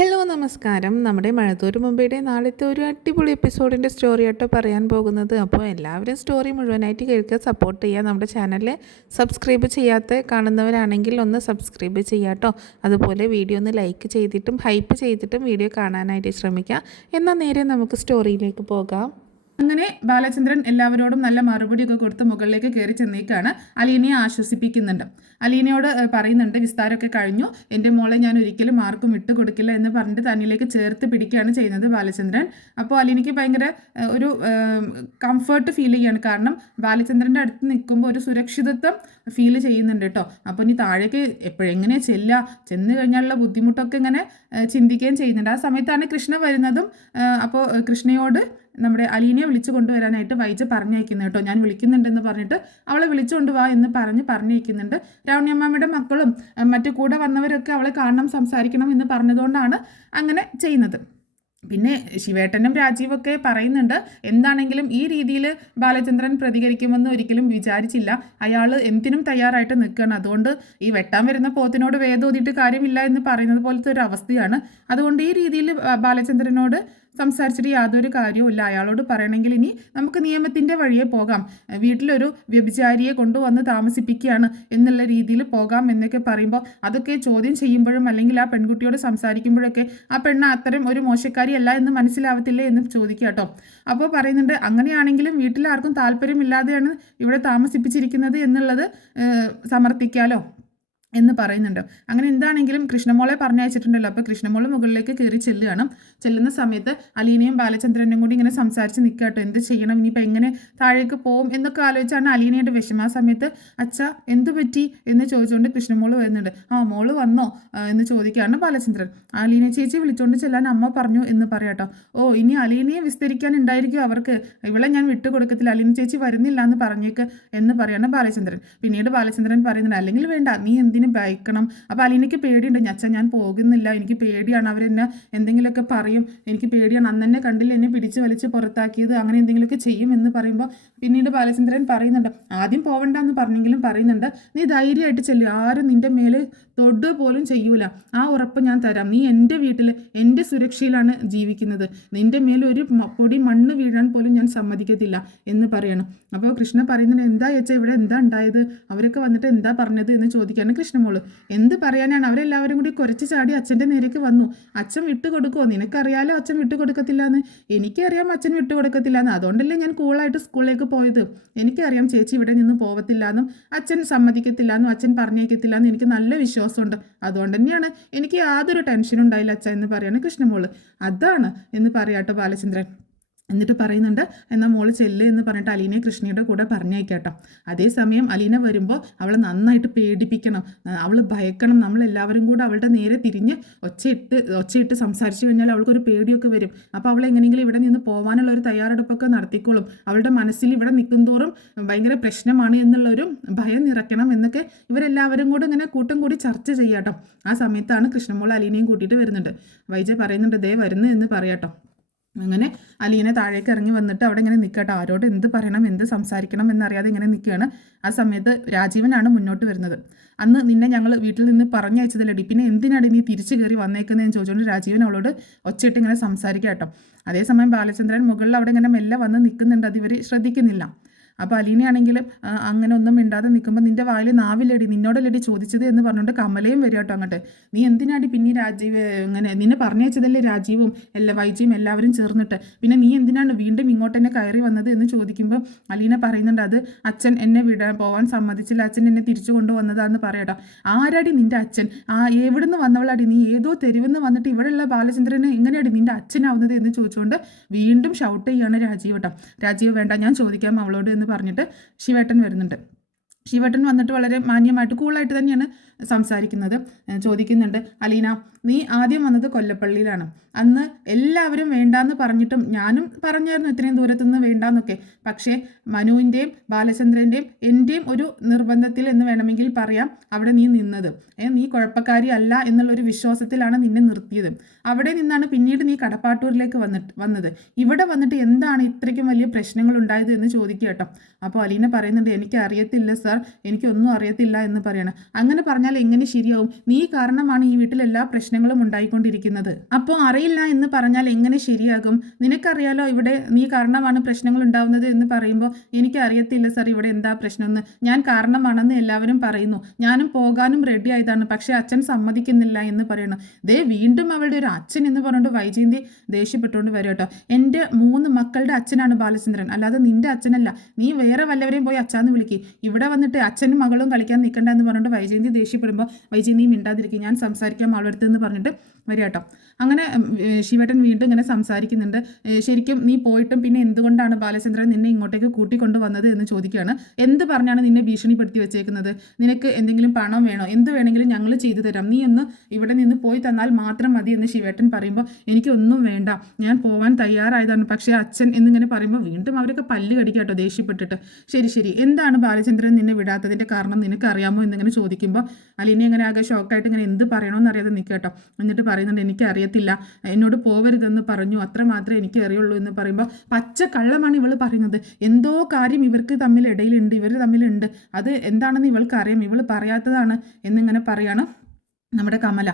Hello നമസ്കാരം. നമ്മുടെ മഴത്തൂർ മുംബൈയുടെ നാളത്തെ ഒരു അടിപൊളി എപ്പിസോഡിൻ്റെ സ്റ്റോറി ആട്ടോ പറയാൻ പോകുന്നത്. അപ്പോൾ എല്ലാവരും സ്റ്റോറി മുഴുവനായിട്ട് കേൾക്കുക, സപ്പോർട്ട് ചെയ്യുക. നമ്മുടെ ചാനൽ സബ്സ്ക്രൈബ് ചെയ്യാത്ത കാണുന്നവരാണെങ്കിൽ ഒന്ന് സബ്സ്ക്രൈബ് ചെയ്യുക കേട്ടോ. അതുപോലെ വീഡിയോ ഒന്ന് ലൈക്ക് ചെയ്തിട്ടും ഹൈപ്പ് ചെയ്തിട്ടും വീഡിയോ കാണാനായിട്ട് ശ്രമിക്കുക. എന്നാൽ നേരെ നമുക്ക് സ്റ്റോറിയിലേക്ക് പോകാം. അങ്ങനെ ബാലചന്ദ്രൻ എല്ലാവരോടും നല്ല മറുപടിയൊക്കെ കൊടുത്ത് മുകളിലേക്ക് കയറി ചെന്നേക്കാണ്. അലീനയെ ആശ്വസിപ്പിക്കുന്നുണ്ട്. അലീനയോട് പറയുന്നുണ്ട്, വിസ്താരമൊക്കെ കഴിഞ്ഞു, എൻ്റെ മോളെ ഞാൻ ഒരിക്കലും ആർക്കും വിട്ടു കൊടുക്കില്ല എന്ന് പറഞ്ഞിട്ട് തന്നിലേക്ക് ചേർത്ത് പിടിക്കുകയാണ് ചെയ്യുന്നത് ബാലചന്ദ്രൻ. അപ്പോൾ അലീനയ്ക്ക് ഭയങ്കര ഒരു കംഫർട്ട് ഫീൽ ചെയ്യാണ്. കാരണം ബാലചന്ദ്രൻ്റെ അടുത്ത് നിൽക്കുമ്പോൾ ഒരു സുരക്ഷിതത്വം ഫീൽ ചെയ്യുന്നുണ്ട് കേട്ടോ. അപ്പോൾ ഇനി താഴേക്ക് എപ്പോഴെങ്ങനെയാണ് ചെന്ന് കഴിഞ്ഞാലുള്ള ബുദ്ധിമുട്ടൊക്കെ ഇങ്ങനെ ചിന്തിക്കുകയും ചെയ്യുന്നുണ്ട്. ആ സമയത്താണ് കൃഷ്ണ വരുന്നതും. അപ്പോൾ കൃഷ്ണയോട് നമ്മുടെ അലീനയെ വിളിച്ചു കൊണ്ടുവരാനായിട്ട് വൈജ പറഞ്ഞയക്കുന്നത് കേട്ടോ. ഞാൻ വിളിക്കുന്നുണ്ടെന്ന് പറഞ്ഞിട്ട് അവളെ വിളിച്ചുകൊണ്ട് വാ എന്ന് പറഞ്ഞയക്കുന്നുണ്ട്. രാവണിയമ്മയുടെ മക്കളും മറ്റു കൂടെ വന്നവരൊക്കെ അവളെ കാണണം, സംസാരിക്കണം എന്ന് പറഞ്ഞതുകൊണ്ടാണ് അങ്ങനെ ചെയ്യുന്നത്. പിന്നെ ശിവേട്ടനും രാജീവൊക്കെ പറയുന്നുണ്ട്, എന്താണെങ്കിലും ഈ രീതിയിൽ ബാലചന്ദ്രൻ പ്രതികരിക്കുമെന്ന് ഒരിക്കലും വിചാരിച്ചില്ല. അയാൾ എന്തിനും തയ്യാറായിട്ട് നിൽക്കുകയാണ്. അതുകൊണ്ട് ഈ വെട്ടാൻ വരുന്ന പോത്തിനോട് വേദോതിയിട്ട് കാര്യമില്ല എന്ന് പറയുന്നത് പോലത്തെ ഒരു അവസ്ഥയാണ്. അതുകൊണ്ട് ഈ രീതിയിൽ ബാലചന്ദ്രനോട് സംസാരിച്ചിട്ട് യാതൊരു കാര്യവുമില്ല. അയാളോട് പറയണമെങ്കിൽ ഇനി നമുക്ക് നിയമത്തിൻ്റെ വഴിയെ പോകാം, വീട്ടിലൊരു വ്യഭിചാരിയെ കൊണ്ടുവന്ന് താമസിപ്പിക്കുകയാണ് എന്നുള്ള രീതിയിൽ പോകാം എന്നൊക്കെ പറയുമ്പോൾ അതൊക്കെ ചോദ്യം ചെയ്യുമ്പോഴും അല്ലെങ്കിൽ ആ പെൺകുട്ടിയോട് സംസാരിക്കുമ്പോഴൊക്കെ ആ പെണ്ണ് അത്തരം ഒരു മോശക്കാരിയല്ല എന്ന് മനസ്സിലാവത്തില്ലേ എന്ന് ചോദിക്കുക കേട്ടോ. അപ്പോൾ പറയുന്നുണ്ട്, അങ്ങനെയാണെങ്കിലും വീട്ടിൽ ആർക്കും താല്പര്യമില്ലാതെയാണ് ഇവിടെ താമസിപ്പിച്ചിരിക്കുന്നത് എന്നുള്ളത് സമർത്ഥിക്കാലോ എന്ന് പറയുന്നുണ്ട്. അങ്ങനെ എന്താണെങ്കിലും കൃഷ്ണമോളെ പറഞ്ഞയച്ചിട്ടുണ്ടല്ലോ. അപ്പോൾ കൃഷ്ണമോള് മുകളിലേക്ക് കയറി ചെല്ലുന്ന സമയത്ത് അലീനയും ബാലചന്ദ്രനും കൂടി ഇങ്ങനെ സംസാരിച്ച് നിൽക്കുക കേട്ടോ. എന്ത് ചെയ്യണം, ഇനിയിപ്പോൾ എങ്ങനെ താഴേക്ക് പോകും എന്നൊക്കെ ആലോചിച്ചാണ് അലീനയുടെ വിഷമം. ആ സമയത്ത് അച്ഛ എന്തു പറ്റി എന്ന് ചോദിച്ചുകൊണ്ട് കൃഷ്ണമോള് വരുന്നുണ്ട്. മോള് വന്നോ എന്ന് ചോദിക്കുകയാണ് ബാലചന്ദ്രൻ. അലീന ചേച്ചി വിളിച്ചുകൊണ്ട് ചെല്ലാൻ അമ്മ പറഞ്ഞു എന്ന് പറയാട്ടോ. ഇനി അലീനയെ വിസ്തരിക്കാൻ ഉണ്ടായിരിക്കും അവർക്ക്, ഇവളെ ഞാൻ വിട്ടുകൊടുക്കത്തില്ല, അലീന ചേച്ചി വരുന്നില്ല എന്ന് പറഞ്ഞേക്ക് എന്ന് പറയാണ് ബാലചന്ദ്രൻ. പിന്നീട് ബാലചന്ദ്രൻ പറയുന്നുണ്ട്, അല്ലെങ്കിൽ വേണ്ട, നീ ഭയക്കണം. അപ്പോൾ അലീനയ്ക്ക് പേടിയുണ്ട്, അച്ഛാ ഞാൻ പോകുന്നില്ല, എനിക്ക് പേടിയാണ്, അവരെന്നെ എന്തെങ്കിലുമൊക്കെ പറയും, എനിക്ക് പേടിയാണ്, അന്ന് തന്നെ കണ്ടില്ല എന്നെ പിടിച്ച് വലിച്ച് പുറത്താക്കിയത്, അങ്ങനെ എന്തെങ്കിലുമൊക്കെ ചെയ്യും എന്ന് പറയുമ്പോൾ പിന്നീട് ബാലചന്ദ്രൻ പറയുന്നുണ്ട്, ആദ്യം പോവണ്ടെന്ന് പറഞ്ഞെങ്കിലും പറയുന്നുണ്ട്, നീ ധൈര്യമായിട്ട് ചെല്ലും, ആരും നിൻ്റെ മേലെ തൊട്ട് പോലും ചെയ്യൂല, ആ ഉറപ്പ് ഞാൻ തരാം. നീ എൻ്റെ വീട്ടിൽ എൻ്റെ സുരക്ഷയിലാണ് ജീവിക്കുന്നത്, നിൻ്റെ മേലെ ഒരു പൊടി മണ്ണ് വീഴാൻ പോലും ഞാൻ സമ്മതിക്കത്തില്ല എന്ന് പറയണം. അപ്പോൾ കൃഷ്ണ പറയുന്നുണ്ട്, എന്താ ചേച്ചാ ഇവിടെ എന്താ ഉണ്ടായത്, അവരൊക്കെ വന്നിട്ട് എന്താ പറഞ്ഞത് എന്ന് ചോദിക്കുകയാണ് കൃഷ്ണമോള്. എന്ത് പറയാനാണ്, അവരെല്ലാവരും കൂടി കുറച്ച് ചാടി അച്ഛൻ്റെ നേരേക്ക് വന്നു. അച്ഛൻ വിട്ടുകൊടുക്കുമോ, നിനക്കറിയാലോ അച്ഛൻ വിട്ടുകൊടുക്കത്തില്ല എന്ന്. എനിക്കറിയാം അച്ഛൻ വിട്ടുകൊടുക്കത്തില്ല എന്ന്, അതുകൊണ്ടല്ലേ ഞാൻ കൂളായിട്ട് സ്കൂളിലേക്ക് പോയത്. എനിക്കറിയാം ചേച്ചി ഇവിടെ നിന്ന് പോകത്തില്ല എന്നും അച്ഛൻ സമ്മതിക്കത്തില്ല എന്നും അച്ഛൻ പറഞ്ഞേക്കത്തില്ല എന്നും എനിക്ക് നല്ല വിശ്വാസമുണ്ട്. അതുകൊണ്ട് തന്നെയാണ് എനിക്ക് യാതൊരു ടെൻഷനും ഉണ്ടായില്ല അച്ഛ എന്ന് പറയാണ് കൃഷ്ണമോള്. അതാണ് എന്ന് പറയാട്ടോ ബാലചന്ദ്രൻ. എന്നിട്ട് പറയുന്നുണ്ട്, എന്നാൽ മോള് ചെല്ല് എന്ന് പറഞ്ഞിട്ട് അലീനയെ കൃഷ്ണയുടെ കൂടെ പറഞ്ഞേക്കാട്ടോ. അതേസമയം അലീന വരുമ്പോൾ അവളെ നന്നായിട്ട് പേടിപ്പിക്കണം, അവൾ ഭയക്കണം. നമ്മളെല്ലാവരും കൂടെ അവളുടെ നേരെ തിരിഞ്ഞ് ഒച്ചയിട്ട് സംസാരിച്ചു കഴിഞ്ഞാൽ അവൾക്കൊരു പേടിയൊക്കെ വരും. അപ്പോൾ അവൾ എങ്ങനെയെങ്കിലും ഇവിടെ നിന്ന് പോകാനുള്ള ഒരു തയ്യാറെടുപ്പൊക്കെ നടത്തിക്കോളും. അവളുടെ മനസ്സിൽ ഇവിടെ നിൽക്കുന്തോറും ഭയങ്കര പ്രശ്നമാണ് എന്നുള്ളൊരു ഭയം നിറയ്ക്കണം എന്നൊക്കെ ഇവരെല്ലാവരും കൂടെ ഇങ്ങനെ കൂട്ടം കൂടി ചർച്ച ചെയ്യാട്ടോ. ആ സമയത്താണ് കൃഷ്ണമോൾ അലീനയും കൂട്ടിയിട്ട് വരുന്നുണ്ട്. വൈജ പറയുന്നുണ്ട്, ദേ വരുന്നു എന്ന് പറയാട്ടോ. അങ്ങനെ അലീന താഴേക്ക് ഇറങ്ങി വന്നിട്ട് അവിടെ ഇങ്ങനെ നിൽക്കട്ടെ, ആരോട് എന്ത് പറയണം എന്ത് സംസാരിക്കണം എന്നറിയാതെ ഇങ്ങനെ നിൽക്കുകയാണ്. ആ സമയത്ത് രാജീവനാണ് മുന്നോട്ട് വരുന്നത്. അന്ന് നിന്നെ ഞങ്ങൾ വീട്ടിൽ നിന്ന് പറഞ്ഞയച്ചതല്ലടി, പിന്നെ എന്തിനാണ് നീ തിരിച്ചു കയറി വന്നേക്കുന്നതെന്ന് ചോദിച്ചുകൊണ്ട് രാജീവൻ അവളോട് ഒച്ചയിട്ട് ഇങ്ങനെ സംസാരിക്കാം കേട്ടോ. അതേസമയം ബാലചന്ദ്രൻ മുകളിൽ അവിടെ ഇങ്ങനെ മെല്ലെ വന്ന് നിൽക്കുന്നുണ്ട്, അത് ഇവർ ശ്രദ്ധിക്കുന്നില്ല. അപ്പോൾ അലീനയാണെങ്കിലും അങ്ങനെ ഒന്നും മിണ്ടാതെ നിൽക്കുമ്പോൾ നിൻ്റെ വായിൽ നാവിലടി, നിന്നോടല്ലടി ചോദിച്ചത് എന്ന് പറഞ്ഞുകൊണ്ട് കമലയും വരും കേട്ടോ അങ്ങോട്ട്. നീ എന്തിനാടി പിന്നെ രാജീവ് ഇങ്ങനെ, നിന്നെ പറഞ്ഞയച്ചതല്ലേ രാജീവും വൈജയും എല്ലാവരും ചേർന്നിട്ട്, പിന്നെ നീ എന്തിനാണ് വീണ്ടും ഇങ്ങോട്ട് തന്നെ കയറി വന്നത് എന്ന് ചോദിക്കുമ്പോൾ അലീന പറയുന്നുണ്ട്, അത് അച്ഛൻ എന്നെ പോകാൻ സമ്മതിച്ചില്ല, അച്ഛൻ എന്നെ തിരിച്ചു കൊണ്ടുവന്നതാന്ന് പറയട്ടോ. ആരാടി നിൻ്റെ അച്ഛൻ, എവിടുന്ന് വന്നവളാടി, നീ ഏതോ തെരുവെന്ന് വന്നിട്ട് ഇവിടെയുള്ള ബാലചന്ദ്രന് എങ്ങനെയാടി നിൻ്റെ അച്ഛനാവുന്നത് എന്ന് ചോദിച്ചുകൊണ്ട് വീണ്ടും ഷൗട്ട് ചെയ്യാണ് രാജീവ് കേട്ടോ. രാജീവ് വേണ്ട, ഞാൻ ചോദിക്കാം അവളോട് എന്ന് പറഞ്ഞിട്ട് ശിവേട്ടൻ വരുന്നുണ്ട്. ശിവേട്ടൻ വന്നിട്ട് വളരെ മാന്യമായിട്ട് കൂളായിട്ട് തന്നെയാണ് സംസാരിക്കുന്നത്. ചോദിക്കുന്നുണ്ട്, അലീന നീ ആദ്യം വന്നത് കൊല്ലപ്പള്ളിയിലാണ്, അന്ന് എല്ലാവരും വേണ്ടാന്ന് പറഞ്ഞിട്ടും ഞാനും പറഞ്ഞായിരുന്നു ഇത്രയും ദൂരത്തുനിന്ന് വേണ്ടാന്നൊക്കെ, പക്ഷേ മനുവിൻ്റെയും ബാലചന്ദ്രൻ്റെയും എൻ്റെയും ഒരു നിർബന്ധത്തിൽ എന്ന് വേണമെങ്കിൽ പറയാം അവിടെ നീ നിന്നത്. നീ കുഴപ്പക്കാരി അല്ല എന്നുള്ളൊരു വിശ്വാസത്തിലാണ് നിന്നെ നിർത്തിയത്. അവിടെ നിന്നാണ് പിന്നീട് നീ കടപ്പാട്ടൂരിലേക്ക് വന്നത്. ഇവിടെ വന്നിട്ട് എന്താണ് ഇത്രയ്ക്കും വലിയ പ്രശ്നങ്ങൾ ഉണ്ടായത് എന്ന് ചോദിക്കുക കേട്ടോ. അപ്പോൾ അലീന പറയുന്നുണ്ട്, എനിക്ക് അറിയത്തില്ല സാർ, എനിക്കൊന്നും അറിയത്തില്ല എന്ന് പറയണം. അങ്ങനെ പറഞ്ഞാൽ എങ്ങനെ ശരിയാവും, നീ കാരണമാണ് ഈ വീട്ടിൽ എല്ലാ പ്രശ്നങ്ങളും പ്രശ്നങ്ങളും ഉണ്ടായിക്കൊണ്ടിരിക്കുന്നത്. അപ്പോൾ അറിയില്ല എന്ന് പറഞ്ഞാൽ എങ്ങനെ ശരിയാകും? നിനക്കറിയാലോ ഇവിടെ നീ കാരണമാണ് പ്രശ്നങ്ങൾ ഉണ്ടാവുന്നത് എന്ന് പറയുമ്പോൾ എനിക്കറിയത്തില്ല സാർ ഇവിടെ എന്താ പ്രശ്നമെന്ന്. ഞാൻ കാരണമാണെന്ന് എല്ലാവരും പറയുന്നു. ഞാനും പോകാനും റെഡി ആയതാണ്, പക്ഷേ അച്ഛൻ സമ്മതിക്കുന്നില്ല എന്ന് പറയണം. വീണ്ടും അവളുടെ ഒരു അച്ഛൻ എന്ന് പറഞ്ഞുകൊണ്ട് വൈജയന്തി ദേഷ്യപ്പെട്ടുകൊണ്ട് വരും കേട്ടോ. എൻ്റെ 3 മക്കളുടെ അച്ഛനാണ് ബാലചന്ദ്രൻ, അല്ലാതെ നിന്റെ അച്ഛനല്ല. നീ വേറെ വല്ലവരെയും പോയി അച്ഛാന്ന് വിളിക്കുക. ഇവിടെ വന്നിട്ട് അച്ഛനും മകളും കളിക്കാൻ നിൽക്കണ്ട എന്ന് പറഞ്ഞിട്ട് വൈജയന്തി ദേഷ്യപ്പെടുമ്പോൾ വൈജയന്തി മിണ്ടാതിരിക്കും, ഞാൻ സംസാരിക്കാം അവളടുത്ത് എന്ന് പറഞ്ഞിട്ട് വരിക കേട്ടോ. അങ്ങനെ ശിവേട്ടൻ വീണ്ടും ഇങ്ങനെ സംസാരിക്കുന്നുണ്ട്. ശരിക്കും നീ പോയിട്ടും പിന്നെ എന്തുകൊണ്ടാണ് ബാലചന്ദ്രൻ നിന്നെ ഇങ്ങോട്ടേക്ക് കൂട്ടിക്കൊണ്ട് വന്നത് എന്ന് ചോദിക്കുകയാണ്. എന്ത് പറഞ്ഞാണ് നിന്നെ ഭീഷണിപ്പെടുത്തി വെച്ചേക്കുന്നത്? നിനക്ക് എന്തെങ്കിലും പണം വേണോ? എന്ത് വേണമെങ്കിലും ഞങ്ങൾ ചെയ്തു തരാം, നീ ഒന്ന് ഇവിടെ നിന്ന് പോയി തന്നാൽ മാത്രം മതി എന്ന് ശിവേട്ടൻ പറയുമ്പോൾ എനിക്കൊന്നും വേണ്ട, ഞാൻ പോവാൻ തയ്യാറായതാണ്, പക്ഷേ അച്ഛൻ എന്നിങ്ങനെ പറയുമ്പോൾ വീണ്ടും അവരൊക്കെ പല്ല് കടിക്കാട്ടോ ദേഷ്യപ്പെട്ടിട്ട്. ശരി എന്താണ് ബാലചന്ദ്രൻ നിന്നെ വിടാത്തതിൻ്റെ കാരണം നിനക്ക് അറിയാമോ എന്നിങ്ങനെ ചോദിക്കുമ്പോൾ അലീന ഇങ്ങനെ ആകെ ഷോക്കായിട്ട് ഇങ്ങനെ എന്ത് പറയണമെന്ന് അറിയാതെ നിൽക്കട്ടോ. എന്നിട്ട് പറയുന്നുണ്ട് എനിക്കറിയത്തില്ല, എന്നോട് പോവരുതെന്ന് പറഞ്ഞു, അത്ര മാത്രമേ എനിക്ക് അറിയുള്ളൂ എന്ന് പറയുമ്പോൾ പച്ച കള്ളമാണ് ഇവൾ പറയുന്നത്. എന്തോ കാര്യം ഇവർക്ക് തമ്മിൽ ഇടയിലുണ്ട്, ഇവർ തമ്മിലുണ്ട്, അത് എന്താണെന്ന് ഇവൾക്ക് അറിയാം, ഇവൾ പറയാത്തതാണ് എന്നിങ്ങനെ പറയാണ് നമ്മുടെ കമല.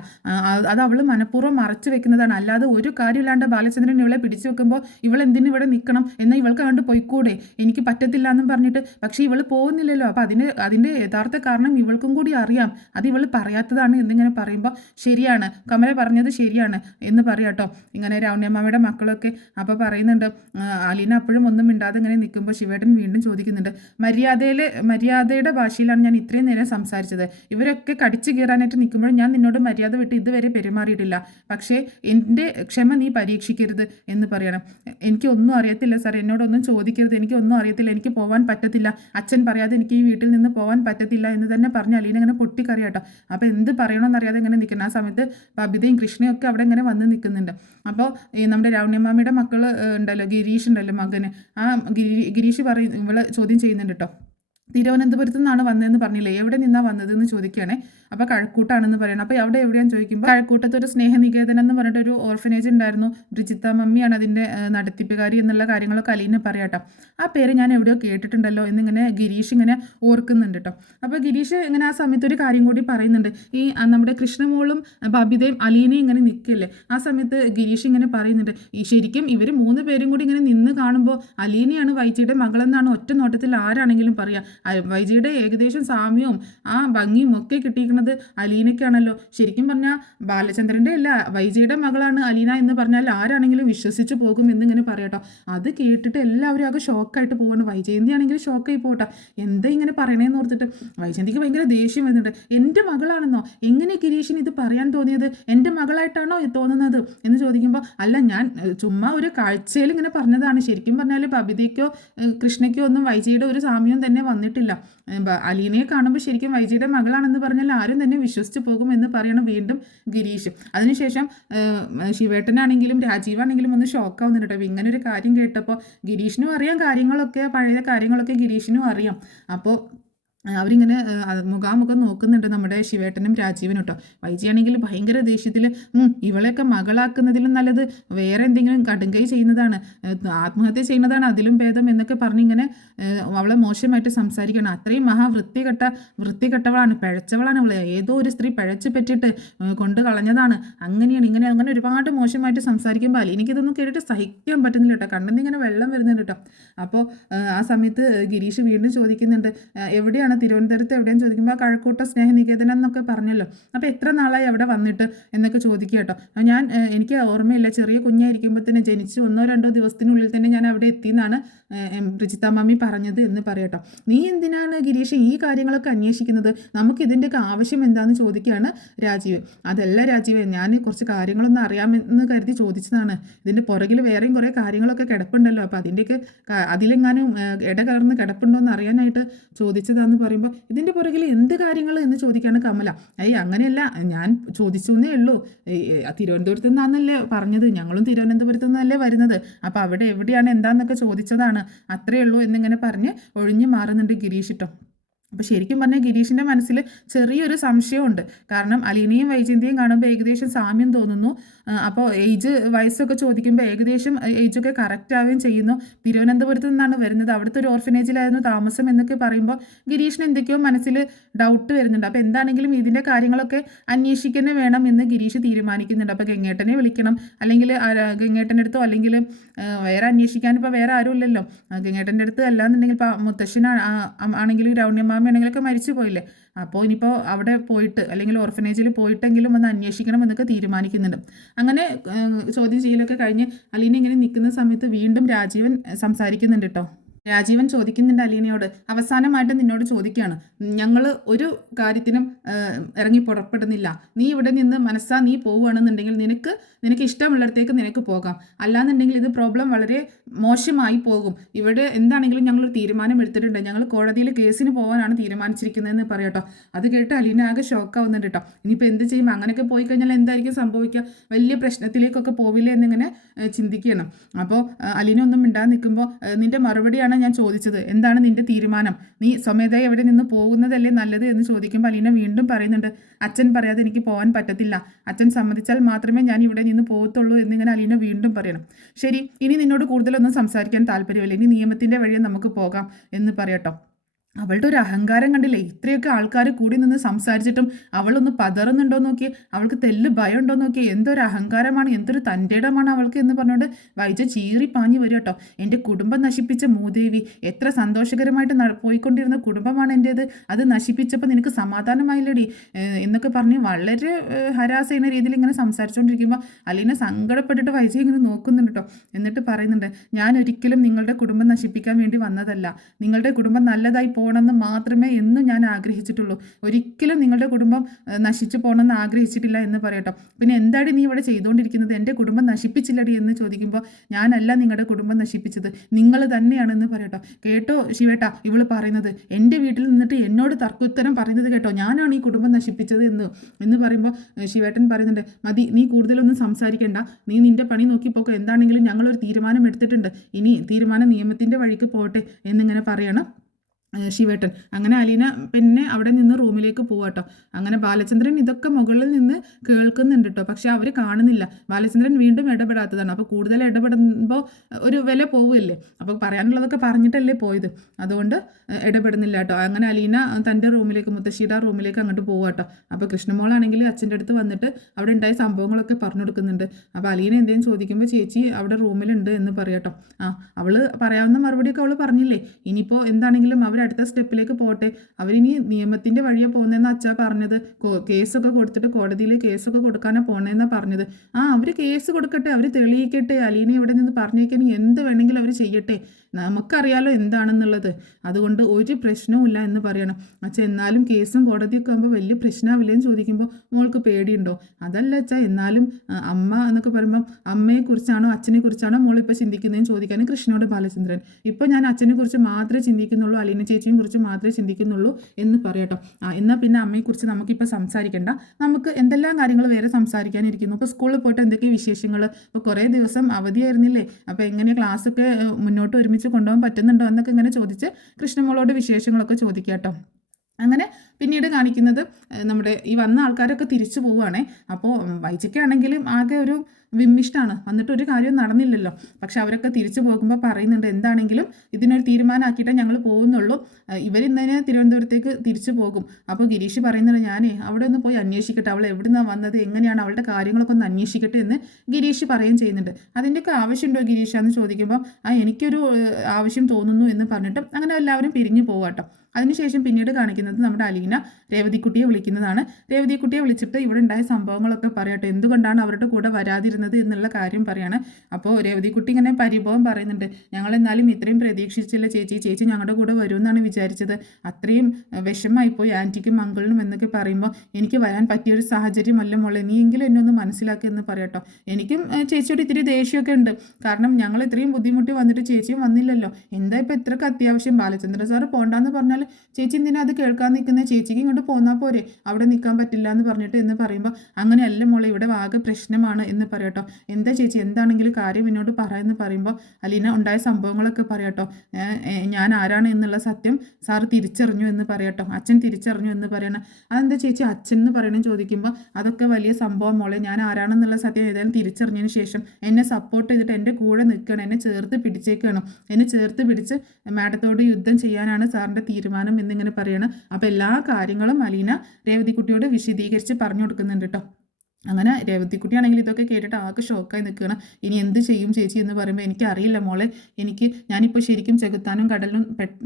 അത് അവൾ മനഃപൂർവ്വം മറച്ചു വെക്കുന്നതാണ്, അല്ലാതെ ഒരു കാര്യമില്ലാണ്ട് ബാലചന്ദ്രൻ ഇവളെ പിടിച്ചു വെക്കുമ്പോൾ ഇവൾ എന്തിനും ഇവിടെ നിൽക്കണം, എന്നാൽ ഇവൾക്ക് കണ്ട് പോയിക്കൂടെ, എനിക്ക് പറ്റത്തില്ല എന്നും പറഞ്ഞിട്ട്. പക്ഷേ ഇവൾ പോകുന്നില്ലല്ലോ, അപ്പോൾ അതിൻ്റെ യഥാർത്ഥ കാരണം ഇവൾക്കും കൂടി അറിയാം, അത് ഇവൾ പറയാത്തതാണ് എന്നിങ്ങനെ പറയുമ്പോൾ ശരിയാണ് കമല പറഞ്ഞത് ശരിയാണ് എന്ന് പറയാട്ടോ. ഇങ്ങനെ രാവണ്യമ്മയുടെ മക്കളൊക്കെ അപ്പോൾ പറയുന്നുണ്ട്. അലീന അപ്പോഴും ഒന്നും മിണ്ടാതെ ഇങ്ങനെ നിൽക്കുമ്പോൾ ശിവേട്ടൻ വീണ്ടും ചോദിക്കുന്നുണ്ട്, മര്യാദയുടെ ഭാഷയിലാണ് ഞാൻ ഇത്രയും നേരം സംസാരിച്ചത്, ഇവരൊക്കെ കടിച്ചു കീറാനായിട്ട് നിൽക്കുമ്പോൾ ഞാൻ നിന്നോട് മര്യാദ വിട്ട് ഇതുവരെ പെരുമാറിയിട്ടില്ല, പക്ഷേ എൻ്റെ ക്ഷമ നീ പരീക്ഷിക്കരുത് എന്ന് പറയണം. എനിക്കൊന്നും അറിയത്തില്ല സാർ, എന്നോടൊന്നും ചോദിക്കരുത്, എനിക്കൊന്നും അറിയത്തില്ല, എനിക്ക് പോകാൻ പറ്റത്തില്ല, അച്ഛൻ പറയാതെ എനിക്ക് ഈ വീട്ടിൽ നിന്ന് പോകാൻ പറ്റത്തില്ല എന്ന് തന്നെ പറഞ്ഞ് അലീന ഇങ്ങനെ പൊട്ടിക്കറിയാട്ടോ. അപ്പോൾ എന്ത് പറയണമെന്നറിയാതെ ഇങ്ങനെ നിൽക്കണം. ആ സമയത്ത് ബബിതയും കൃഷ്ണയും ഒക്കെ അവിടെ ഇങ്ങനെ വന്ന് നിൽക്കുന്നുണ്ട്. അപ്പോൾ നമ്മുടെ രാവണ്യമ്മയുടെ മക്കൾ ഉണ്ടല്ലോ, ഗിരീഷ് ഉണ്ടല്ലോ മകന്, ആ ഗിരീഷ് ഇവള് ചോദ്യം ചെയ്യുന്നുണ്ട് കേട്ടോ. തിരുവനന്തപുരത്ത് നിന്നാണ് വന്നതെന്ന് പറഞ്ഞില്ലേ, എവിടെ നിന്നാണ് വന്നതെന്ന് ചോദിക്കുകയാണേ. അപ്പോൾ കഴക്കൂട്ടാണെന്ന് പറയണം. അപ്പോൾ അവിടെ എവിടെയാണെന്ന് ചോദിക്കുമ്പോൾ കഴക്കൂട്ടത്ത് ഒരു സ്നേഹനികേതനം എന്ന് പറഞ്ഞിട്ടൊരു ഓർഫനേജ് ഉണ്ടായിരുന്നു, ബ്രിജിത്ത മമ്മിയാണ് അതിൻ്റെ നടത്തിപ്പുകാരി എന്നുള്ള കാര്യങ്ങളൊക്കെ അലീനെ പറയാട്ടോ. ആ പേര് ഞാൻ എവിടെയോ കേട്ടിട്ടുണ്ടല്ലോ എന്നിങ്ങനെ ഗിരീഷ് ഇങ്ങനെ ഓർക്കുന്നുണ്ട് കേട്ടോ. അപ്പോൾ ഗിരീഷ് ഇങ്ങനെ ആ സമയത്ത് ഒരു കാര്യം കൂടി പറയുന്നുണ്ട്. ഈ നമ്മുടെ കൃഷ്ണമോളും ബബിതയും അലീനയും ഇങ്ങനെ നിൽക്കില്ലേ, ആ സമയത്ത് ഗിരീഷ് ഇങ്ങനെ പറയുന്നുണ്ട്, ഈ ശരിക്കും ഇവർ 3 പേരും കൂടി ഇങ്ങനെ നിന്ന് കാണുമ്പോൾ അലീനയാണ് വൈജിയുടെ മകളെന്നാണ് ഒറ്റ നോട്ടത്തിൽ ആരാണെങ്കിലും പറയാം. വൈജിയുടെ ഏകദേശം സാമ്യവും ആ ഭംഗിയും ഒക്കെ കിട്ടിയിരിക്കുന്നത് അലീനയ്ക്കാണല്ലോ. ശരിക്കും പറഞ്ഞാൽ ബാലചന്ദ്രൻ്റെ അല്ല, വൈജിയുടെ മകളാണ് അലീന എന്ന് പറഞ്ഞാൽ ആരാണെങ്കിലും വിശ്വസിച്ച് പോകും എന്നിങ്ങനെ പറയാട്ടോ. അത് കേട്ടിട്ട് എല്ലാവരും ആകെ ഷോക്കായിട്ട് പോകണം. വൈജയന്തി ആണെങ്കിൽ ഷോക്കായി പോകട്ടെ, എന്താ ഇങ്ങനെ പറയണേന്ന് ഓർത്തിട്ട് വൈജയന്തിക്ക് ഭയങ്കര ദേഷ്യം വരുന്നുണ്ട്. എൻ്റെ മകളാണെന്നോ, എങ്ങനെ ഗിരീഷിന് ഇത് പറയാൻ തോന്നിയത്, എൻ്റെ മകളായിട്ടാണോ തോന്നുന്നത് എന്ന് ചോദിക്കുമ്പോൾ അല്ല, ഞാൻ ചുമ്മാ ഒരു കാഴ്ചയിൽ ഇങ്ങനെ പറഞ്ഞതാണ്, ശരിക്കും പറഞ്ഞാൽ ബബിതയ്ക്കോ കൃഷ്ണയ്ക്കോ ഒന്നും വൈജിയുടെ ഒരു സാമ്യം തന്നെ വന്നിട്ടില്ല. അലീനയെ കാണുമ്പോൾ ശരിക്കും വൈജിയുടെ മകളാണെന്ന് പറഞ്ഞാൽ ആരും തന്നെ വിശ്വസിച്ച് പോകും എന്ന് പറയണം വീണ്ടും ഗിരീഷ്. അതിനുശേഷം ശിവേട്ടനാണെങ്കിലും രാജീവാണെങ്കിലും ഒന്ന് ഷോക്കാവുന്നുണ്ട് കേട്ടോ. ഇങ്ങനെ ഒരു കാര്യം കേട്ടപ്പോൾ ഗിരീഷിനും അറിയാം കാര്യങ്ങളൊക്കെ, പഴയ കാര്യങ്ങളൊക്കെ ഗിരീഷിനും അറിയാം. അപ്പോൾ അവരിങ്ങനെ മുഖാമുഖം നോക്കുന്നുണ്ട് നമ്മുടെ ശിവേട്ടനും രാജീവനും കേട്ടോ. വൈജിയാണെങ്കിൽ ഭയങ്കര ദേഷ്യത്തിൽ ഇവളെയൊക്കെ മകളാക്കുന്നതിലും നല്ലത് വേറെ എന്തെങ്കിലും കടുങ്കൈ ചെയ്യുന്നതാണ്, ആത്മഹത്യ ചെയ്യുന്നതാണ് അതിലും ഭേദം എന്നൊക്കെ പറഞ്ഞിങ്ങനെ അവളെ മോശമായിട്ട് സംസാരിക്കണം. അത്രയും വൃത്തികെട്ടവളാണ്, പിഴച്ചവളാണ് അവളെ, ഏതോ ഒരു സ്ത്രീ പിഴച്ചു പറ്റിയിട്ട് കൊണ്ട് കളഞ്ഞതാണ്, അങ്ങനെയാണ് അങ്ങനെ ഒരുപാട് മോശമായിട്ട് സംസാരിക്കുമ്പോൾ എനിക്കിതൊന്നും കേട്ടിട്ട് സഹിക്കാൻ പറ്റുന്നില്ല കേട്ടോ, കണ്ണിന്നിങ്ങനെ വെള്ളം വരുന്നുണ്ട് കേട്ടോ. അപ്പോൾ ആ സമയത്ത് ഗിരീഷ് വീണ്ടും ചോദിക്കുന്നുണ്ട്, എവിടെയാണ് തിരുവനന്തപുരത്ത് എവിടെയെന്ന് ചോദിക്കുമ്പോൾ ആ കഴക്കൂട്ട സ്നേഹനികേതനം എന്നൊക്കെ പറഞ്ഞല്ലോ, അപ്പോൾ എത്ര നാളായി അവിടെ വന്നിട്ട് എന്നൊക്കെ ചോദിക്കുക കേട്ടോ. എനിക്ക് ഓർമ്മയില്ല, ചെറിയ കുഞ്ഞായിരിക്കുമ്പോൾ തന്നെ ജനിച്ച് 1-2 ദിവസത്തിനുള്ളിൽ തന്നെ ഞാൻ അവിടെ എത്തിയെന്നാണ് ബ്രിജിത്ത മമ്മി പറഞ്ഞത് എന്ന് പറയട്ടോ. നീ എന്തിനാണ് ഗിരീഷ് ഈ കാര്യങ്ങളൊക്കെ അന്വേഷിക്കുന്നത്, നമുക്ക് ഇതിൻ്റെയൊക്കെ ആവശ്യം എന്താണെന്ന് ചോദിക്കുകയാണ് രാജീവ്. അതല്ല രാജീവ്, ഞാൻ കുറച്ച് കാര്യങ്ങളൊന്നും അറിയാമെന്ന് കരുതി ചോദിച്ചതാണ്, ഇതിൻ്റെ പുറകിൽ വേറെയും കുറേ കാര്യങ്ങളൊക്കെ കിടപ്പുണ്ടല്ലോ, അപ്പോൾ അതിലെങ്ങാനും ഇടകലർന്ന് കിടപ്പുണ്ടോ എന്ന് അറിയാനായിട്ട് ചോദിച്ചതാന്ന് പറയുമ്പോൾ ഇതിൻ്റെ പുറകിൽ എന്ത് കാര്യങ്ങൾ എന്ന് ചോദിക്കുകയാണ് കമല. അങ്ങനെയല്ല, ഞാൻ ചോദിച്ചു എന്നേ ഉള്ളൂ, തിരുവനന്തപുരത്ത് നിന്നാന്നല്ലേ പറഞ്ഞത്, ഞങ്ങളും തിരുവനന്തപുരത്ത് നിന്നല്ലേ വരുന്നത്, അപ്പോൾ അവിടെ എവിടെയാണ് എന്താണെന്നൊക്കെ ചോദിച്ചതാണ്, അത്രയേ ഉള്ളൂ എന്നിങ്ങനെ പറഞ്ഞ് ഒഴിഞ്ഞു മാറുന്നുണ്ട് ഗിരീഷ് ട്ടോ. അപ്പോൾ ശരിക്കും പറഞ്ഞാൽ ഗിരീഷിൻ്റെ മനസ്സിൽ ചെറിയൊരു സംശയമുണ്ട്. കാരണം അലീനയും വൈജയന്തിയും കാണുമ്പോൾ ഏകദേശം സാമ്യം തോന്നുന്നു. അപ്പോൾ വയസ്സൊക്കെ ചോദിക്കുമ്പോൾ ഏകദേശം ഏജൊക്കെ കറക്റ്റ് ആവുകയും ചെയ്യുന്നു. തിരുവനന്തപുരത്ത് നിന്നാണ് വരുന്നത്, അവിടുത്തെ ഒരു ഓർഫനേജിലായിരുന്നു താമസം എന്നൊക്കെ പറയുമ്പോൾ ഗിരീഷിന് എന്തൊക്കെയോ മനസ്സിൽ ഡൗട്ട് വരുന്നുണ്ട്. അപ്പോൾ എന്താണെങ്കിലും ഇതിൻ്റെ കാര്യങ്ങളൊക്കെ അന്വേഷിക്കുന്നേ വേണം എന്ന് ഗിരീഷ് തീരുമാനിക്കുന്നുണ്ട്. അപ്പോൾ ഗംഗേട്ടനെ വിളിക്കണം, അല്ലെങ്കിൽ ഗംഗേട്ടൻ്റെ അടുത്തോ, അല്ലെങ്കിൽ വേറെ അന്വേഷിക്കാൻ ഇപ്പോൾ വേറെ ആരും ഇല്ലല്ലോ. ഗംഗേട്ടൻ്റെ അടുത്ത് അല്ലാന്നുണ്ടെങ്കിൽ ഇപ്പോൾ മുത്തശ്ശന ആണെങ്കിലും രൗണ്യമാമയാണെങ്കിലൊക്കെ മരിച്ചു പോയില്ലേ. അപ്പോൾ ഇനിയിപ്പോൾ അവിടെ പോയിട്ട് അല്ലെങ്കിൽ ഓർഫനേജിൽ പോയിട്ടെങ്കിലും ഒന്ന് അന്വേഷിക്കണം എന്നൊക്കെ തീരുമാനിക്കുന്നുണ്ട്. അങ്ങനെ ചോദ്യം ചെയ്യലൊക്കെ കഴിഞ്ഞ് അലീന ഇങ്ങനെ നിൽക്കുന്ന സമയത്ത് വീണ്ടും രാജീവൻ സംസാരിക്കുന്നുണ്ട് കേട്ടോ. രാജീവൻ ചോദിക്കുന്നുണ്ട് അലീനയോട്, അവസാനമായിട്ട് നിന്നോട് ചോദിക്കുകയാണ്, ഞങ്ങൾ ഒരു കാര്യത്തിനും ഇറങ്ങി പുറപ്പെടുന്നില്ല. നീ ഇവിടെ നിന്ന് മനസ്സാ നീ പോവുകയാണെന്നുണ്ടെങ്കിൽ നിനക്ക് ഇഷ്ടമുള്ളിടത്തേക്ക് നിനക്ക് പോകാം. അല്ലാന്നുണ്ടെങ്കിൽ ഇത് പ്രോബ്ലം വളരെ മോശമായി പോകും. ഇവിടെ എന്താണെങ്കിലും ഞങ്ങളൊരു തീരുമാനം എടുത്തിട്ടുണ്ട്. ഞങ്ങൾ കോടതിയിൽ കേസിന് പോകാനാണ് തീരുമാനിച്ചിരിക്കുന്നതെന്ന് പറയാട്ടോ. അത് കേട്ട് അലീന ആകെ ഷോക്കാവുന്നുണ്ട് കേട്ടോ. ഇനിയിപ്പോൾ എന്ത് ചെയ്യും? അങ്ങനെയൊക്കെ പോയി കഴിഞ്ഞാൽ എന്തായിരിക്കും സംഭവിക്കുക? വലിയ പ്രശ്നത്തിലേക്കൊക്കെ പോവില്ലേ എന്നിങ്ങനെ ചിന്തിക്കണം. അപ്പോൾ അലീന ഒന്നും മിണ്ടാതെ നിൽക്കുമ്പോൾ, നിൻ്റെ മറുപടിയാണ് ഞാൻ ചോദിച്ചത്, എന്താണ് നിന്റെ തീരുമാനം? നീ സ്വമേധയെ എവിടെ നിന്ന് പോകുന്നതല്ലേ നല്ലത് എന്ന് ചോദിക്കുമ്പോൾ അലീന വീണ്ടും പറയുന്നുണ്ട്, അച്ഛൻ പറയാതെ എനിക്ക് പോകാൻ പറ്റത്തില്ല. അച്ഛൻ സമ്മതിച്ചാൽ മാത്രമേ ഞാൻ ഇവിടെ നിന്ന് പോകത്തുള്ളൂ എന്നിങ്ങനെ അലീന വീണ്ടും പറയണം. ശരി, ഇനി നിന്നോട് കൂടുതലൊന്നും സംസാരിക്കാൻ താല്പര്യമില്ല, ഇനി നിയമത്തിൻ്റെ വഴിയെ നമുക്ക് പോകാം എന്ന് പറയട്ടോ. അവളുടെ ഒരു അഹങ്കാരം കണ്ടില്ലേ? ഇത്രയൊക്കെ ആൾക്കാർ കൂടി നിന്ന് സംസാരിച്ചിട്ടും അവളൊന്ന് പതറുന്നുണ്ടോ നോക്കിയേ, അവൾക്ക് തെല്ല് ഭയം ഉണ്ടോ നോക്കിയേ. എന്തൊരു അഹങ്കാരമാണ്, എന്തൊരു തൻ്റെടമാണ് അവൾക്ക് എന്ന് പറഞ്ഞുകൊണ്ട് വൈജ ചീറി പാഞ്ഞു വരും കേട്ടോ. എൻ്റെ കുടുംബം നശിപ്പിച്ച മൂദേവി, എത്ര സന്തോഷകരമായിട്ട് പോയിക്കൊണ്ടിരുന്ന കുടുംബമാണ് എൻ്റേത്, അത് നശിപ്പിച്ചപ്പോൾ നിനക്ക് സമാധാനമായില്ലടി എന്നൊക്കെ പറഞ്ഞ് വളരെ ഹരാസ് ചെയ്യുന്ന രീതിയിൽ ഇങ്ങനെ സംസാരിച്ചുകൊണ്ടിരിക്കുമ്പോൾ അലീന സങ്കടപ്പെട്ടിട്ട് വൈജ ഇങ്ങനെ നോക്കുന്നുണ്ട് കേട്ടോ. എന്നിട്ട് പറയുന്നുണ്ട്, ഞാൻ ഒരിക്കലും നിങ്ങളുടെ കുടുംബം നശിപ്പിക്കാൻ വേണ്ടി വന്നതല്ല. നിങ്ങളുടെ കുടുംബം നല്ലതായി പോകണമെന്ന് മാത്രമേ എന്നും ഞാൻ ആഗ്രഹിച്ചിട്ടുള്ളൂ. ഒരിക്കലും നിങ്ങളുടെ കുടുംബം നശിച്ചു പോകണമെന്ന് ആഗ്രഹിച്ചിട്ടില്ല എന്ന് പറയട്ടോ. പിന്നെ എന്താണ് നീ ഇവിടെ ചെയ്തുകൊണ്ടിരിക്കുന്നത്? എൻ്റെ കുടുംബം നശിപ്പിച്ചില്ലടി എന്ന് ചോദിക്കുമ്പോൾ, ഞാനല്ല നിങ്ങളുടെ കുടുംബം നശിപ്പിച്ചത്, നിങ്ങൾ തന്നെയാണെന്ന് പറയട്ടോ. കേട്ടോ ശിവേട്ടാ ഇവള് പറയുന്നത്? എൻ്റെ വീട്ടിൽ നിന്നിട്ട് എന്നോട് തർക്കുത്തരം പറയുന്നത് കേട്ടോ, ഞാനാണ് ഈ കുടുംബം നശിപ്പിച്ചത് എന്ന് പറയുമ്പോൾ ശിവേട്ടൻ പറയുന്നുണ്ട്, മതി, നീ കൂടുതലൊന്നും സംസാരിക്കേണ്ട, നീ നിൻ്റെ പണി നോക്കിപ്പോക്കോ. എന്താണെങ്കിലും ഞങ്ങളൊരു തീരുമാനം എടുത്തിട്ടുണ്ട്, ഇനി തീരുമാനം നിയമത്തിൻ്റെ വഴിക്ക് പോട്ടെ എന്നിങ്ങനെ പറയണം ശിവേട്ടൻ. അങ്ങനെ അലീന പിന്നെ അവിടെ നിന്ന് റൂമിലേക്ക് പോവാട്ടോ. അങ്ങനെ ബാലചന്ദ്രൻ ഇതൊക്കെ മുകളിൽ നിന്ന് കേൾക്കുന്നുണ്ട് കേട്ടോ, പക്ഷെ അവർ കാണുന്നില്ല. ബാലചന്ദ്രൻ വീണ്ടും ഇടപെടാത്തതാണ്. അപ്പോൾ കൂടുതൽ ഇടപെടുമ്പോൾ ഒരു വില പോവില്ലേ, അപ്പോൾ പറയാനുള്ളതൊക്കെ പറഞ്ഞിട്ടല്ലേ പോയത്, അതുകൊണ്ട് ഇടപെടുന്നില്ല കേട്ടോ. അങ്ങനെ അലീന തൻ്റെ റൂമിലേക്ക്, മുത്തശ്ശിയുടെ റൂമിലേക്ക് അങ്ങോട്ട് പോവാട്ടോ. അപ്പോൾ കൃഷ്ണമോളാണെങ്കിൽ അച്ഛൻ്റെ അടുത്ത് വന്നിട്ട് അവിടെ ഉണ്ടായ സംഭവങ്ങളൊക്കെ പറഞ്ഞു കൊടുക്കുന്നുണ്ട്. അപ്പോൾ അലീന എന്തെങ്കിലും ചോദിക്കുമ്പോൾ ചേച്ചി അവിടെ റൂമിലുണ്ട് എന്ന് പറയാട്ടോ. അവൾ പറയാവുന്ന മറുപടിയൊക്കെ അവൾ പറഞ്ഞില്ലേ. ഇനിയിപ്പോൾ എന്താണെങ്കിലും അടുത്ത സ്റ്റെപ്പിലേക്ക് പോട്ടെ, അവരിനി നിയമത്തിൻ്റെ വഴിയെ പോകുന്നതെന്ന് അച്ഛാ പറഞ്ഞത്. കേസൊക്കെ കൊടുത്തിട്ട് കോടതിയിൽ കേസൊക്കെ കൊടുക്കാനാണ് പോകണമെന്നാണ് പറഞ്ഞത്. അവർ കേസ് കൊടുക്കട്ടെ, അവർ തെളിയിക്കട്ടെ, അലീന ഇവിടെ നിന്ന് പറഞ്ഞേക്കാൻ എന്ത് വേണമെങ്കിലും അവർ ചെയ്യട്ടെ, നമുക്കറിയാലോ എന്താണെന്നുള്ളത്, അതുകൊണ്ട് ഒരു പ്രശ്നവുമില്ല എന്ന് പറയണം. അച്ഛാ എന്നാലും കേസും കോടതിയൊക്കെ ആകുമ്പോൾ വലിയ പ്രശ്നമാവില്ലെന്ന് ചോദിക്കുമ്പോൾ മോൾക്ക് പേടിയുണ്ടോ? അതല്ല അച്ഛാ, എന്നാലും അമ്മ എന്നൊക്കെ പറയുമ്പം അമ്മയെക്കുറിച്ചാണോ അച്ഛനെ കുറിച്ചാണോ മോളിപ്പോൾ ചിന്തിക്കുന്നതെന്ന് ചോദിക്കാനും കൃഷ്ണനോട് ബാലചന്ദ്രൻ. ഇപ്പോൾ ഞാൻ അച്ഛനെ കുറിച്ച് മാത്രമേ ചിന്തിക്കുന്നുള്ളൂ, അലീന ചേച്ചിയെ കുറിച്ച് മാത്രമേ ചിന്തിക്കുന്നുള്ളൂ എന്ന് പറയട്ടോ. എന്നാൽ പിന്നെ അമ്മയെക്കുറിച്ച് നമുക്കിപ്പോൾ സംസാരിക്കേണ്ട, നമുക്ക് എന്തെല്ലാം കാര്യങ്ങൾ വേറെ സംസാരിക്കാനിരിക്കുന്നു. ഇപ്പോൾ സ്കൂളിൽ പോയിട്ട് എന്തൊക്കെ വിശേഷങ്ങൾ, ഇപ്പോൾ കുറേ ദിവസം അവധിയായിരുന്നില്ലേ, അപ്പോൾ എങ്ങനെ ക്ലാസ്സൊക്കെ മുന്നോട്ട് ഒരുമിച്ച് കൊണ്ടുപോകാൻ പറ്റുന്നുണ്ടോ എന്നൊക്കെ ഇങ്ങനെ ചോദിച്ച് കൃഷ്ണമോളോട് വിശേഷങ്ങളൊക്കെ ചോദിക്കാം കേട്ടോ. അങ്ങനെ പിന്നീട് കാണിക്കുന്നത് നമ്മുടെ ഈ വന്ന ആൾക്കാരൊക്കെ തിരിച്ചു പോവുകയാണേ. അപ്പോൾ വൈജയ്ക്കാണെങ്കിലും ആകെ ഒരു വിമ്മിഷ്ടാണ്, വന്നിട്ട് ഒരു കാര്യവും നടന്നില്ലല്ലോ. പക്ഷെ അവരൊക്കെ തിരിച്ചു പോകുമ്പോൾ പറയുന്നുണ്ട്, എന്താണെങ്കിലും ഇതിനൊരു തീരുമാനമാക്കിയിട്ടേ ഞങ്ങൾ പോകുന്നുള്ളൂ, ഇവരിന്നതിന് തിരുവനന്തപുരത്തേക്ക് തിരിച്ചു പോകും. അപ്പോൾ ഗിരീഷ് പറയുന്നുണ്ട്, ഞാനേ അവിടെ ഒന്ന് പോയി അന്വേഷിക്കട്ടെ, അവൾ എവിടെ നിന്നാണ് വന്നത്, എങ്ങനെയാണ് അവളുടെ കാര്യങ്ങളൊക്കെ ഒന്ന് അന്വേഷിക്കട്ടെ എന്ന് ഗിരീഷ് പറയുകയും ചെയ്യുന്നുണ്ട്. അതിൻ്റെയൊക്കെ ആവശ്യമുണ്ടോ ഗിരീഷ് എന്ന് ചോദിക്കുമ്പോൾ എനിക്കൊരു ആവശ്യം തോന്നുന്നു എന്ന് പറഞ്ഞിട്ട് അങ്ങനെ എല്ലാവരും പിരിഞ്ഞു പോകാട്ടോ. അതിനുശേഷം പിന്നീട് കാണിക്കുന്നത് നമ്മുടെ അലീന രേവതിക്കുട്ടിയെ വിളിക്കുന്നതാണ്. രേവതിക്കുട്ടിയെ വിളിച്ചിട്ട് ഇവിടെ ഉണ്ടായ സംഭവങ്ങളൊക്കെ പറയട്ടെ, എന്തുകൊണ്ടാണ് അവരുടെ കൂടെ വരാതിരുന്നത് എന്നുള്ള കാര്യം പറയാണ്. അപ്പോൾ രേവതിക്കുട്ടി ഇങ്ങനെ പരിഭവം പറയുന്നുണ്ട്, ഞങ്ങളെന്നാലും ഇത്രയും പ്രതീക്ഷിച്ചില്ല ചേച്ചി ഞങ്ങളുടെ കൂടെ വരുമെന്നാണ് വിചാരിച്ചത്, അത്രയും വിഷമമായിപ്പോയി ആൻറ്റിക്കും അങ്കിളിനും എന്നൊക്കെ പറയുമ്പോൾ എനിക്ക് വരാൻ പറ്റിയൊരു സാഹചര്യമല്ല മോളെ, നീയെങ്കിലും എന്നെ ഒന്ന് മനസ്സിലാക്കി എന്ന് പറയട്ടോ. എനിക്കും ചേച്ചിയോട് ഇത്തിരി ദേഷ്യമൊക്കെ ഉണ്ട്, കാരണം ഞങ്ങൾ ഇത്രയും ബുദ്ധിമുട്ടി വന്നിട്ട് ചേച്ചിയും വന്നില്ലല്ലോ, എന്താ ഇപ്പോൾ ഇത്രയ്ക്ക് അത്യാവശ്യം, ബാലചന്ദ്ര സാറ് പോകണ്ടെന്ന് പറഞ്ഞാൽ പറയും ചേച്ചി എന്തിനാ അത് കേൾക്കാൻ നിൽക്കുന്നത്, ചേച്ചിക്ക് ഇങ്ങോട്ട് പോന്നാൽ പോരെ, അവിടെ നിൽക്കാൻ പറ്റില്ല എന്ന് പറഞ്ഞിട്ട് എന്ന് പറയുമ്പോൾ അങ്ങനെയല്ല മോളെ, ഇവിടെ ആകെ പ്രശ്നമാണ് എന്ന് പറയട്ടോ. എന്താ ചേച്ചി, എന്താണെങ്കിലും കാര്യം എന്നോട് പറയാമെന്ന് പറയുമ്പോൾ അലീന ഉണ്ടായ സംഭവങ്ങളൊക്കെ പറയട്ടോ. ഞാൻ ആരാണ് എന്നുള്ള സത്യം സാറ് തിരിച്ചറിഞ്ഞു എന്ന് പറയട്ടോ, അച്ഛൻ തിരിച്ചറിഞ്ഞു എന്ന് പറയണം. അതെന്താ ചേച്ചി അച്ഛൻ എന്ന് പറയണം ചോദിക്കുമ്പോൾ അതൊക്കെ വലിയ സംഭവം മോളെ, ഞാൻ ആരാണെന്നുള്ള സത്യം ഏതായാലും തിരിച്ചറിഞ്ഞതിന് ശേഷം എന്നെ സപ്പോർട്ട് ചെയ്തിട്ട് എൻ്റെ കൂടെ നിൽക്കണം, എന്നെ ചേർത്ത് പിടിച്ചേക്കണം, എന്നെ ചേർത്ത് പിടിച്ച് മാഡത്തോട് യുദ്ധം ചെയ്യാനാണ് സാറിൻ്റെ തീരുമാനം എന്നിങ്ങനെ പറയണം. അപ്പോൾ എല്ലാ കാര്യങ്ങളും അലീന രേവതിക്കുട്ടിയോട് വിശദീകരിച്ച് പറഞ്ഞു കൊടുക്കുന്നുണ്ട് കേട്ടോ. അങ്ങനെ രേവതിക്കുട്ടിയാണെങ്കിൽ ഇതൊക്കെ കേട്ടിട്ട് ആകെ ഷോക്കായി നിൽക്കുകയാണ്. ഇനി എന്ത് ചെയ്യും ചേച്ചി എന്ന് പറയുമ്പോൾ എനിക്കറിയില്ല മോളെ, ഞാനിപ്പോൾ ശരിക്കും ചെകുത്താനും കടലിനും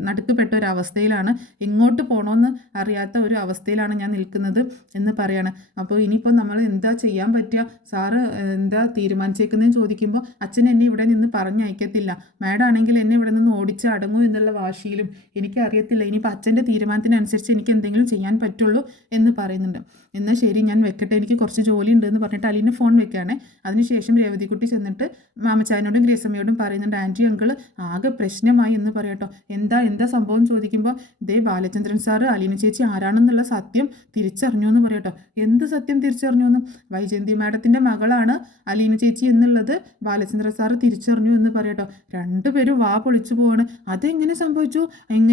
നടുക്കപ്പെട്ട ഒരു അവസ്ഥയിലാണ്, എങ്ങോട്ട് പോകണമെന്ന് അറിയാത്ത ഒരു അവസ്ഥയിലാണ് ഞാൻ നിൽക്കുന്നത് എന്ന് പറയാണ്. അപ്പോൾ ഇനിയിപ്പോൾ നമ്മൾ എന്താ ചെയ്യാൻ പറ്റുക, സാറ് എന്താ തീരുമാനിച്ചേക്കുന്നതെന്ന് ചോദിക്കുമ്പോൾ അച്ഛൻ എന്നെ ഇവിടെ നിന്ന് പറഞ്ഞയക്കത്തില്ല, മാഡം ആണെങ്കിൽ എന്നെ ഇവിടെ നിന്ന് ഓടിച്ച് അടങ്ങൂ എന്നുള്ള വാശിയിലും എനിക്കറിയത്തില്ല, ഇനിയിപ്പോൾ അച്ഛൻ്റെ തീരുമാനത്തിനനുസരിച്ച് എനിക്ക് എന്തെങ്കിലും ചെയ്യാൻ പറ്റുള്ളൂ എന്ന് പറയുന്നുണ്ട്. എന്നാൽ ശരി ഞാൻ വെക്കട്ടെ, എനിക്ക് കുറച്ച് ജോലി ഉണ്ട് എന്ന് പറഞ്ഞിട്ട് അലീന ഫോൺ വെക്കുകയാണ്. അതിനുശേഷം രേവതിക്കുട്ടി ചെന്നിട്ട് മാമച്ചായനോടും ഗ്രേസമ്മയോടും പറയുന്നുണ്ട്, ആൻറ്റി അങ്കിൾ ആകെ പ്രശ്നമായി എന്ന് പറയട്ടോ. എന്താ സംഭവം ചോദിക്കുമ്പോൾ ദേ ബാലചന്ദ്രൻ സാറ് അലീന ചേച്ചി ആരാണെന്നുള്ള സത്യം തിരിച്ചറിഞ്ഞു എന്ന് പറയട്ടോ. എന്ത് സത്യം തിരിച്ചറിഞ്ഞു എന്ന്? വൈജയന്തി മാഡത്തിൻ്റെ മകളാണ് അലീന ചേച്ചി എന്നുള്ളത് ബാലചന്ദ്രൻ സാറ് തിരിച്ചറിഞ്ഞു എന്ന് പറയട്ടോ. രണ്ടുപേരും വാ പൊളിച്ചു പോവാണ്. അതെങ്ങനെ സംഭവിച്ചു,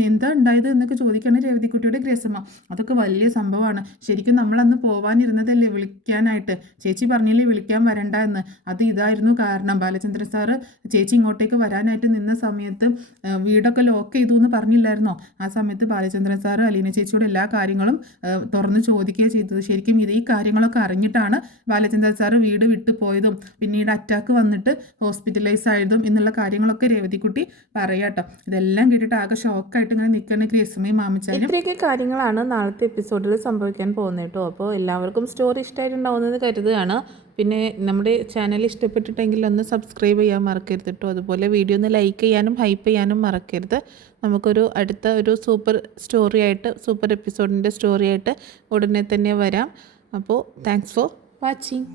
എന്താ ഉണ്ടായത് എന്നൊക്കെ ചോദിക്കുകയാണ് രേവതിക്കുട്ടിയുടെ ഗ്രേസമ്മ. അതൊക്കെ വലിയ സംഭവമാണ്. ശരിക്കും നമ്മൾ അന്ന് പോവാനിരുന്നതല്ലേ വിളിക്കാനായിട്ട്, ചേച്ചി പറഞ്ഞില്ലേ വിളിക്കാൻ വരണ്ട എന്ന്, അത് ഇതായിരുന്നു കാരണം. ബാലചന്ദ്രൻ സാറ് ചേച്ചി ഇങ്ങോട്ടേക്ക് വരാനായിട്ട് നിന്ന സമയത്ത് വീടൊക്കെ ലോക്ക് ചെയ്തു എന്ന് പറഞ്ഞില്ലായിരുന്നോ, ആ സമയത്ത് ബാലചന്ദ്രൻ സാറ് അലീന ചേച്ചിയോട് എല്ലാ കാര്യങ്ങളും തുറന്ന് ചോദിക്കുകയാണ് ചെയ്തത്. ശരിക്കും ഈ കാര്യങ്ങളൊക്കെ അറിഞ്ഞിട്ടാണ് ബാലചന്ദ്രൻ സാറ് വീട് വിട്ടു പോയതും പിന്നീട് അറ്റാക്ക് വന്നിട്ട് ഹോസ്പിറ്റലൈസ് ആയതും എന്നുള്ള കാര്യങ്ങളൊക്കെ രേവതിക്കുട്ടി പറയാട്ടോ. ഇതെല്ലാം കേട്ടിട്ട് ആകെ ഷോക്കായിട്ട് ഇങ്ങനെ നിൽക്കുന്ന ഗ്രേസമ്മയും മാമച്ചാനും. ഇത്രയൊക്കെ കാര്യങ്ങളാണ് നാളത്തെ എപ്പിസോഡിൽ സംഭവിക്കാൻ പോകുന്നത് കേട്ടോ. അപ്പോൾ എല്ലാവർക്കും സ്റ്റോറി ഇഷ്ടമായിട്ടുണ്ടാവുന്നത് കരുതുകയാണ്. പിന്നെ നമ്മുടെ ചാനൽ ഇഷ്ടപ്പെട്ടിട്ടെങ്കിൽ ഒന്ന് സബ്സ്ക്രൈബ് ചെയ്യാൻ മറക്കരുത് കേട്ടോ. അതുപോലെ വീഡിയോ ഒന്ന് ലൈക്ക് ചെയ്യാനും ഹൈപ്പ് ചെയ്യാനും മറക്കരുത്. നമുക്കൊരു അടുത്ത ഒരു സൂപ്പർ എപ്പിസോഡിൻ്റെ സ്റ്റോറി ആയിട്ട് ഉടനെ തന്നെ വരാം. അപ്പോൾ താങ്ക്സ് ഫോർ വാച്ചിങ്.